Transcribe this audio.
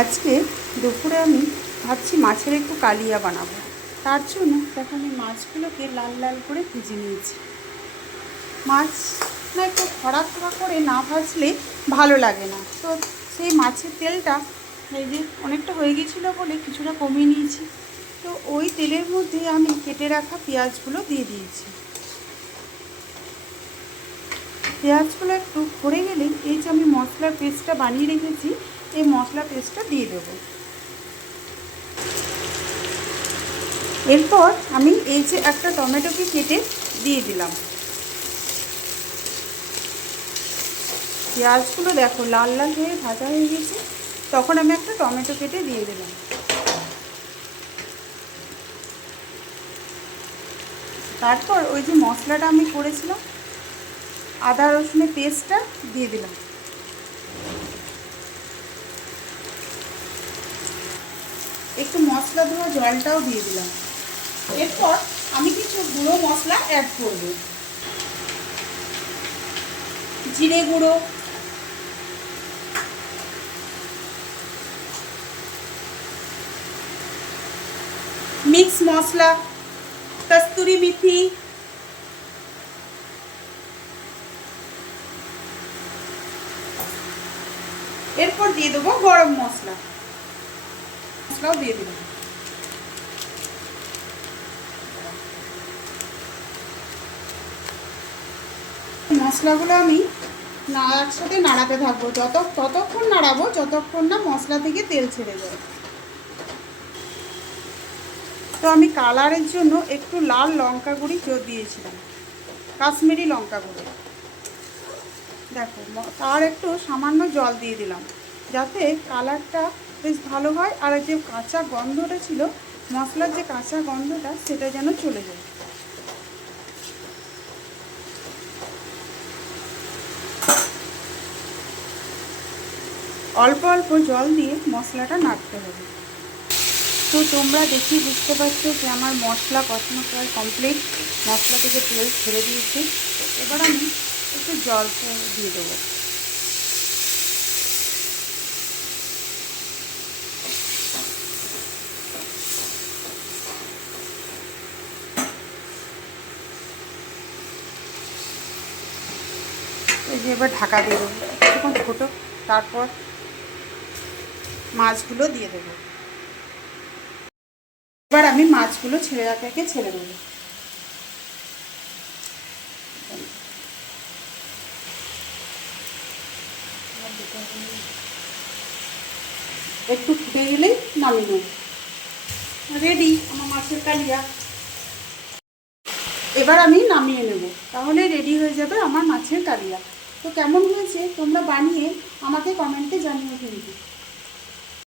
আজকে দুপুরে আমি ভাবছি মাছের একটু কালিয়া বানাবো। তার জন্য দেখো আমি মাছগুলোকে লাল লাল করে ভেজে নিয়েছি। মাছ না একটু খরা খরা করে না ভাজলে ভালো লাগে না। তো সেই মাছের তেলটা এই যে অনেকটা হয়ে গেছিল বলে কিছুটা কমিয়ে নিয়েছি। তো ওই তেলের মধ্যে আমি কেটে রাখা পেঁয়াজগুলো দিয়ে দিয়েছি। পেঁয়াজগুলো একটু ভরে গেলে এই যে আমি মশলার পেস্টটা বানিয়ে রেখেছি এই মশলা পেস্টটা দিয়ে দেবো। এরপর আমি এই যে একটা টমেটোকে কেটে দিয়ে দিলাম। পেঁয়াজগুলো দেখো লাল লাল হয়ে ভাজা হয়ে গেছে, তখন আমি একটা টমেটো কেটে দিয়ে দিলাম। তারপর ওই যে মশলাটা আমি করেছিলাম, আদা রসুনের পেস্টটা দিয়ে দিলাম। একটু মশলা ধোয়া জলটাও দিয়ে দিলাম। এরপর আমি কিছু গুঁড়ো মশলা অ্যাড করব। জিরে গুঁড়ো। মিক্স মশলা, কস্তুরি মেথি। এরপর দিয়ে দেবো গরম মশলা। মশলাও দিয়ে দিলাম। মশলাগুলো আমি না একসাথে নাড়াতে থাকব। যত ততক্ষণ নাড়াবো, যতক্ষণ না মশলা থেকে তেল ছেড়ে যায়। তো আমি কালারের জন্য একটু লাল লঙ্কা গুঁড়ি জোর দিয়েছিলাম। কাশ্মীরি লঙ্কা গুঁড়ো। দেখো তার একটু সামান্য জল দিয়ে দিলাম, যাতে কালারটা বেশ ভালো হয়। আর যে কাঁচা গন্ধটা ছিল, মশলার যে কাঁচা গন্ধটা, সেটা যেন চলে যায়। অল্প অল্প জল দিয়ে মশলাটা নাড়তে হবে। তো তোমরা দেখি বুঝতে পারছ যে আমার মশলা কষানো প্রায় কমপ্লিট মশলা থেকে তেল ছেড়ে দিয়েছে। এবার আমি একটু জল দিয়ে দেবো। এই যে এবার ঢাকা দিয়ে দেবো। কিছুক্ষণ ফুটো, তারপর মাছগুলো দিয়ে দেবো। এবার আমি মাছগুলো ছেড়ে রাখাকে ছেড়ে দেবো। একটু ফুটে গেলেই নামিয়ে নেব। রেডি আমার মাছের কালিয়া। এবার আমি নামিয়ে নেব। তাহলে রেডি হয়ে যাবে আমার মাছের কালিয়া। তো কেমন হয়েছে? তোমরা বানিয়ে আমাকে কমেন্টে জানিয়ে কিন্তু